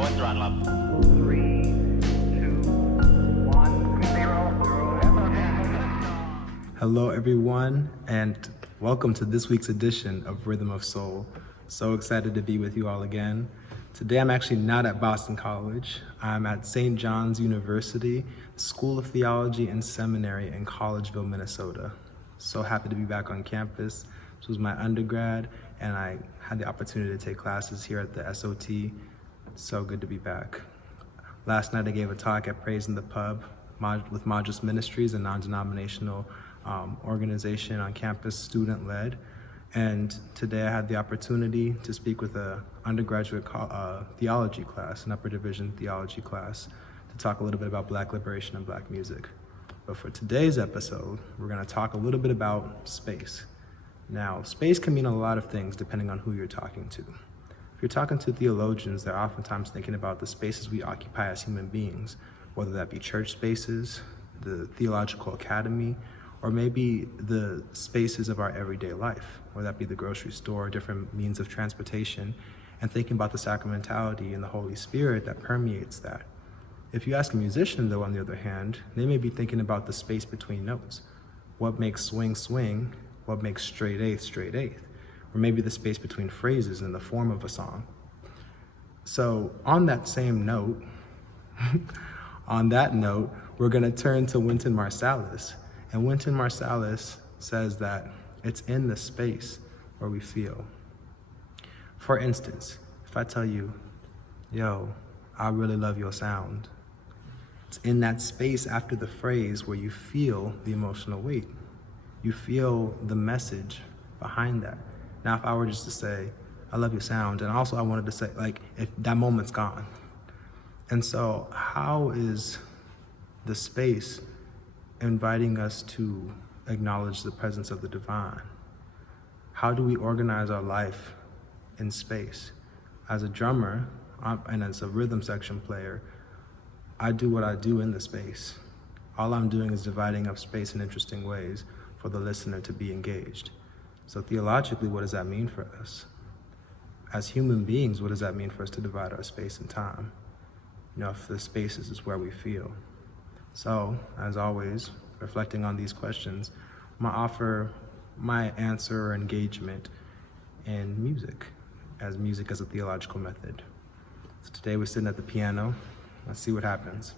Go and throttle up. 3, 2, 1, 0. Hello, everyone, and welcome to this week's edition of Rhythm of Soul. So excited to be with you all again. Today, I'm actually not at Boston College. I'm at St. John's University, School of Theology and Seminary in Collegeville, Minnesota. So happy to be back on campus. This was my undergrad, and I had the opportunity to take classes here at the SOT. So good to be back. Last night, I gave a talk at Praise in the Pub with Modus Ministries, a non-denominational organization on campus, student-led. And today I had the opportunity to speak with an undergraduate theology class, an upper division theology class, to talk a little bit about Black liberation and Black music. But for today's episode, we're going to talk a little bit about space. Now, space can mean a lot of things depending on who you're talking to. If you're talking to theologians, they're oftentimes thinking about the spaces we occupy as human beings, whether that be church spaces, the theological academy, or maybe the spaces of our everyday life, whether that be the grocery store, different means of transportation, and thinking about the sacramentality and the Holy Spirit that permeates that. If you ask a musician, though, on the other hand, they may be thinking about the space between notes. What makes swing, swing? What makes straight eighth, or maybe the space between phrases in the form of a song. So on that same note, we're gonna turn to Wynton Marsalis. And Wynton Marsalis says that it's in the space where we feel. For instance, if I tell you, yo, I really love your sound, it's in that space after the phrase where you feel the emotional weight. You feel the message behind that. Now, if I were just to say, I love your sound, and also I wanted to say, like, if that moment's gone. And so how is the space inviting us to acknowledge the presence of the divine? How do we organize our life in space? As a drummer and as a rhythm section player, I do what I do in the space. All I'm doing is dividing up space in interesting ways for the listener to be engaged. So theologically, what does that mean for us? As human beings, what does that mean for us to divide our space and time? You know, if the spaces is where we feel. So, as always, reflecting on these questions, I'm gonna offer my answer or engagement in music as a theological method. So today we're sitting at the piano. Let's see what happens.